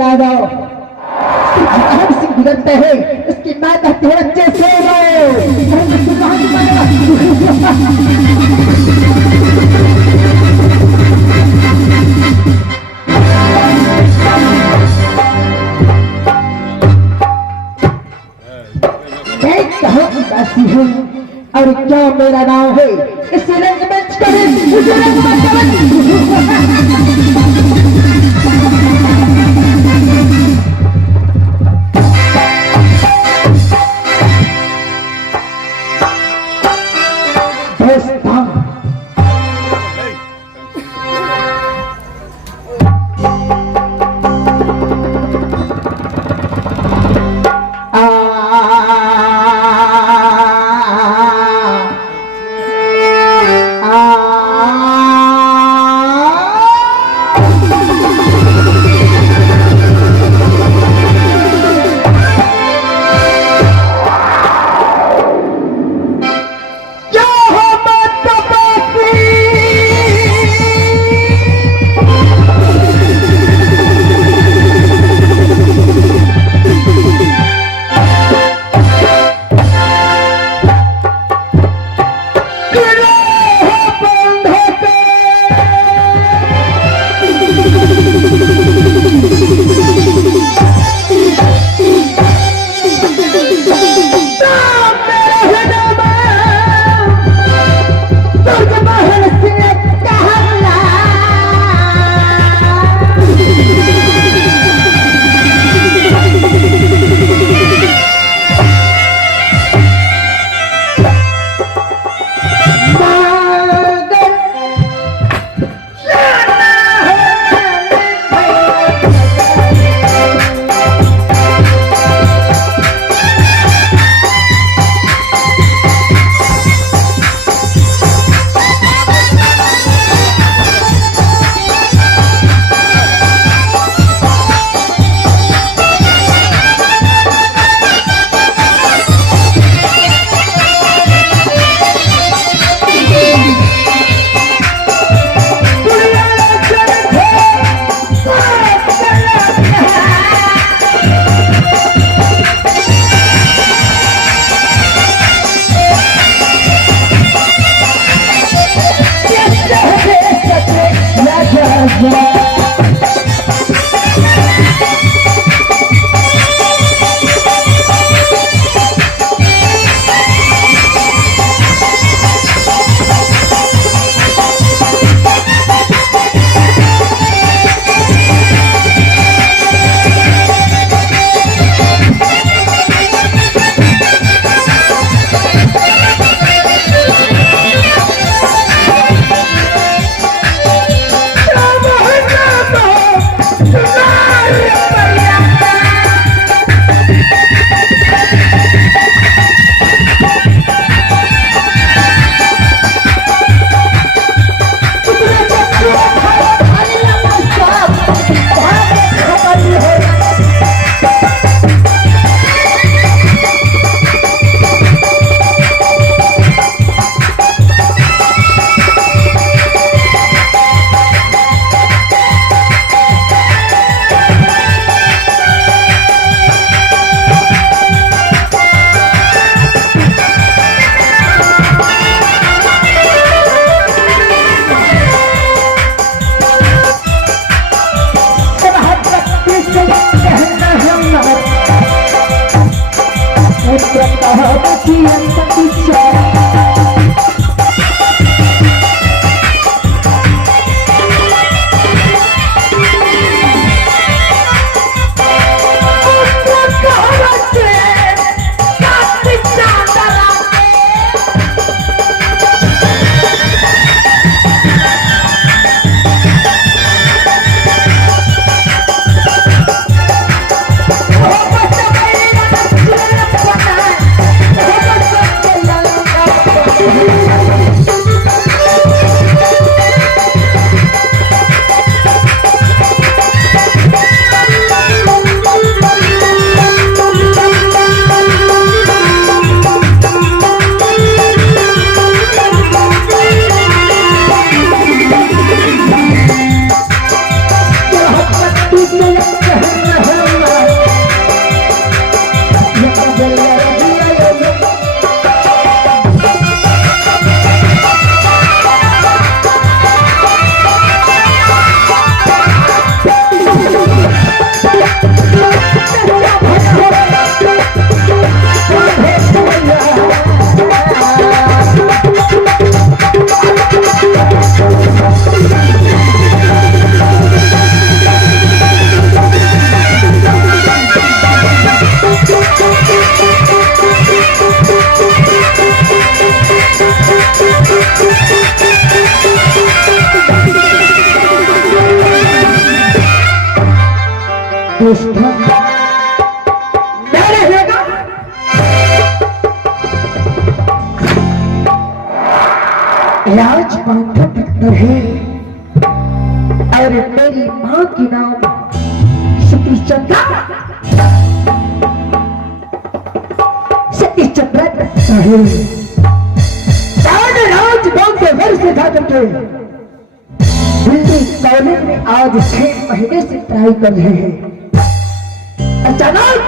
मेरा गाँव अहम सिंह गुजरते हैं इसकी मैं कहती है अच्छे से मैं कहाँ की बासी हूँ और क्या मेरा नाम है इस रंग मंच करें उस रंग दोस्तों मेरे रहेगा राज बांधो भक्त है और मेरी मां की नाम सती चंद्रा सती चंद्रा है। राज बांधो घर से था करके दिल्ली कॉलेज में आज 6 महीने से ट्राई कर रहे हैं। अचानक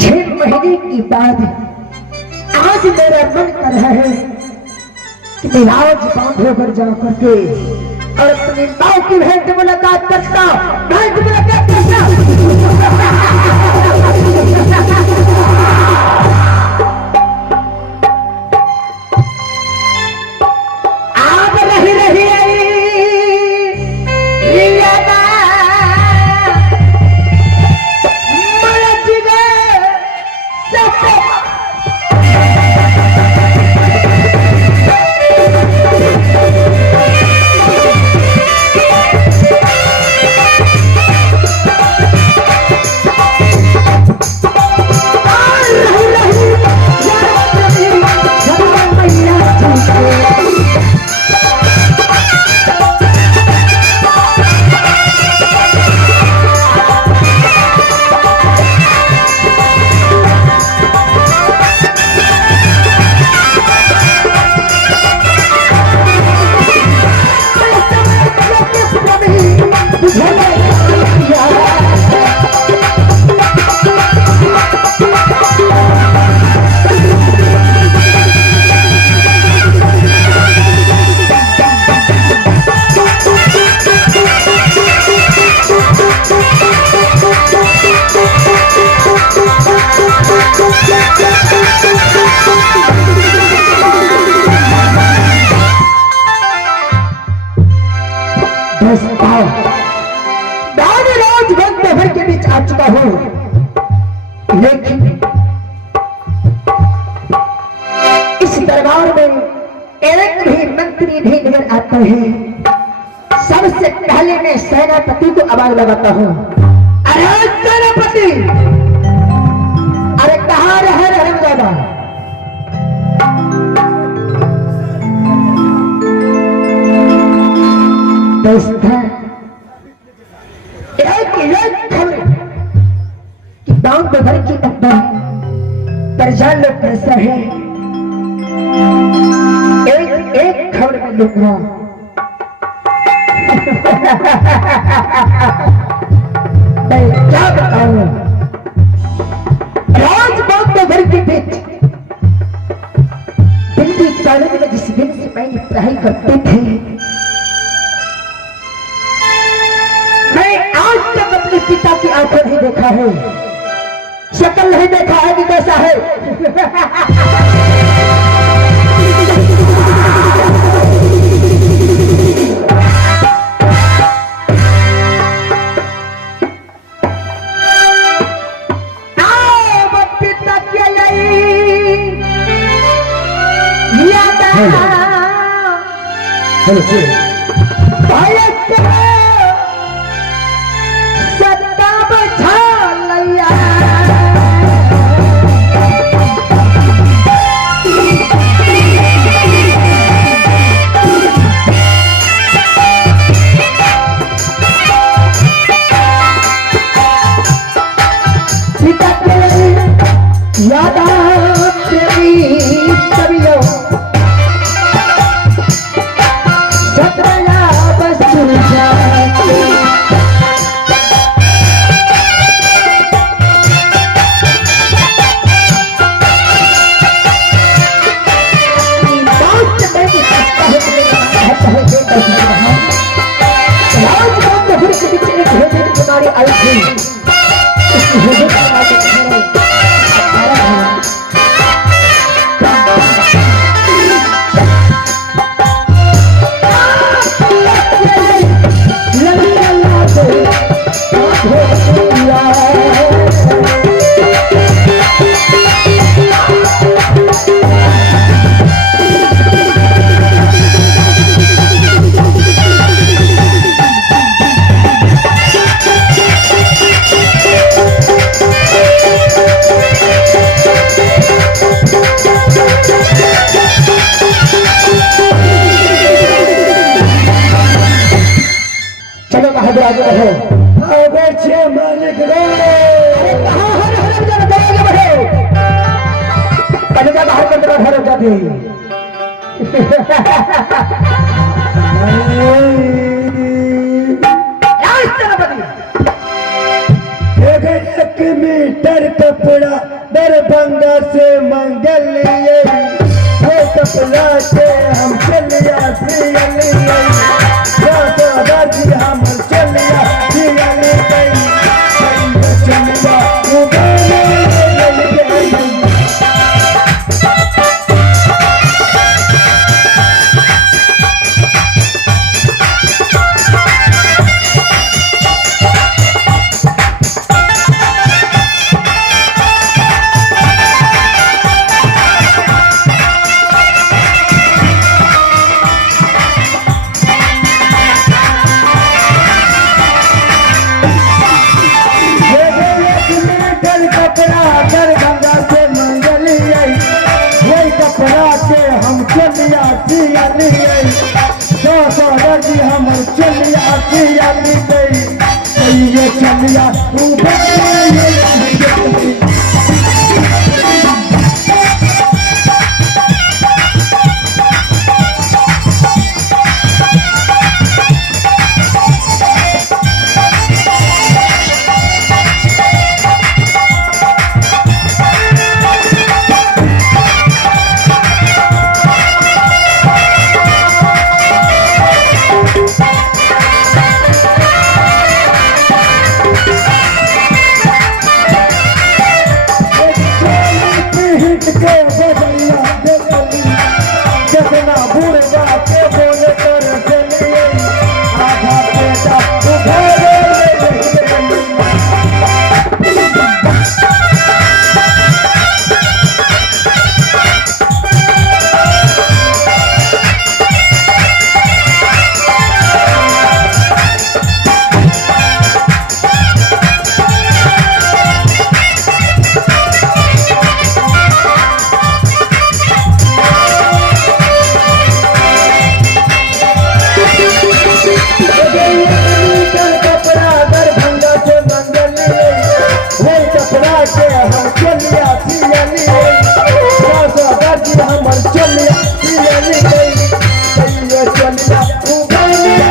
6 महीने की बाद आज मेरा मन कर रहा है कि मैं राज बांधो पर जा करके और अपनी मां की भेंट मुलाकात करता भेंट मुलाकात करता। राज के बीच आ चुका हूं, लेकिन इस दरबार में एक भी मंत्री नहीं नजर आता है। सबसे पहले मैं सेनापति को आवाज लगाता हूं, अरे सेनापति, अरे कहां रहे रहमजादा? दोस्त गांव के घर की अंदर प्रजा लोग कैसा है, एक खबर में लूंगा। मैं क्या बताऊं, राजबाग के घर के बीच दिल्ली कॉलेज में जिस दिन से मैंने पढ़ाई करते थे, मैं आज तक अपने पिता की आंखों नहीं देखा है, शक्ल नहीं देखा है कि कैसा है। पिता सत्ता बचा लिया, आई थी लगे एक मीटर कपड़ा दरभंगा से मंगल लिए वो कपड़ा के हम चलिया सियलिए दादाजी हम चलिया सियलिए चलिया दादाजी हम चलिया सियलिए चलिया कितना बुढ़वा के बोले कर चलिए आधा पेटा हम चलिया सियलिए दादाजी हम चलिया सियलिए चलिया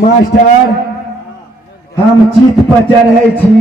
मास्टर हम चित पर चढ़े छी।